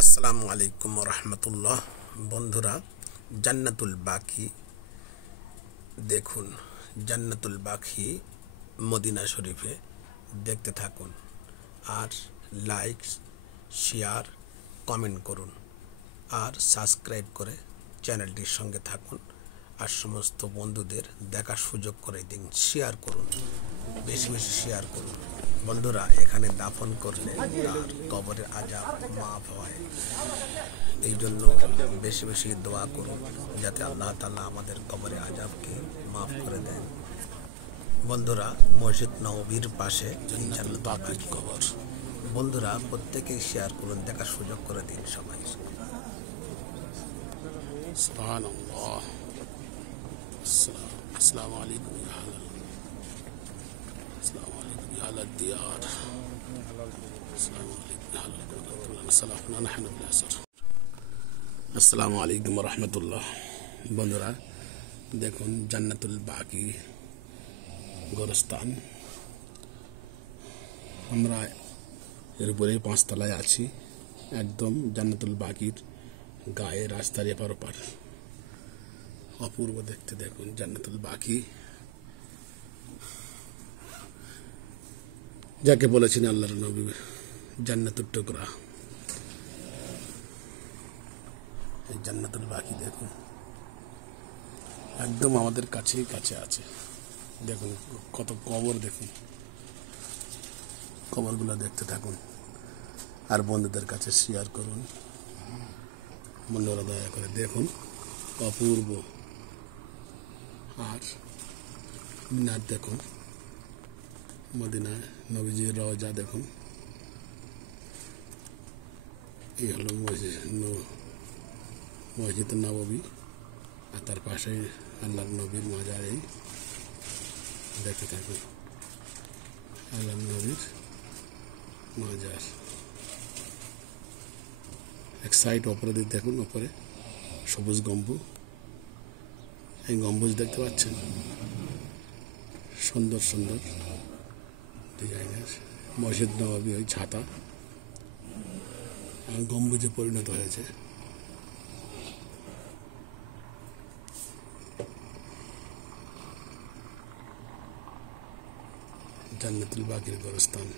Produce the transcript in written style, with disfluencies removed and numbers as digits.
আসসালামু আলাইকুম রহমতুল্লাহ। বন্ধুরা, জান্নাতুল বাকি দেখুন। জান্নাতুল বাকি মদিনা শরীফে দেখতে থাকুন আর লাইক, শেয়ার, কমেন্ট করুন আর সাবস্ক্রাইব করে চ্যানেলটির সঙ্গে থাকুন আর সমস্ত বন্ধুদের দেখার সুযোগ করে দিন। শেয়ার করুন, বেশি বেশি শেয়ার করুন। বন্ধুরা, এখানে দাফন করলে তার কবরের আযাব মাফ হয়, এই জন্য বেশি বেশি দোয়া করুন যাতে আল্লাহ তাআলা আমাদের কবরের আযাবকে মাফ করে দেন। বন্ধুরা, মসজিদ নববীর পাশে জান্নাতুল বাকির কবর। বন্ধুরা, প্রত্যেকেই শেয়ার করুন, দেখার সুযোগ করে দিন সবাই। সুবহানাল্লাহ। আসসালামু আলাইকুম ইয়া আহলাল আসসালামু আলাইকুম ইয়া আহলাদ দিয়ার আসসালামু আলাইকুম ইয়া আহলাল কুরআন সালাফনা নাহনু বিল আসর। আসসালামু আলাইকুম ওয়া রাহমাতুল্লাহ। বন্ধুরা দেখুন, জান্নাতুল বাকি গোরস্থান। আমরা এর উপরে 5 তলায় আছি, একদম জান্নাতুল বাকির গায়ে রাস্তার এপার ওপার। অপূর্ব দেখতে। দেখুন জান্নাতুল বাকি, যাকে বলেছেন আল্লাহর নবী জান্নাতুল টুকরা। এই জান্নাতুল বাকি দেখুন, একদম আমাদের কাছেই কাছে আছে। দেখুন কত কবর, দেখুন কবরগুলো দেখতে থাকুন আর বন্ধুদের কাছে শেয়ার করুন। বন্ধুরা দয়া করে দেখুন, অপূর্ব। আর মিনার দেখুন, মদিনায় নবীজির রওজা দেখুন। এই হলো মসজিদ নববী, আর তার পাশে আল্লাহর নবীর মাজার। এই দেখতে থাকুন আল্লাহর নবীর মাজার। এক সাইড ওপরে দিকে দেখুন, ওপরে সবুজ গম্বুজ। এই গম্বুজ দেখতে পাচ্ছেন, সুন্দর সুন্দর ডিজাইনের। মসজিদ নববী ওই ছাতা গম্বুজে পরিণত হয়েছে। জান্নাতুল বাকির গোরস্থান।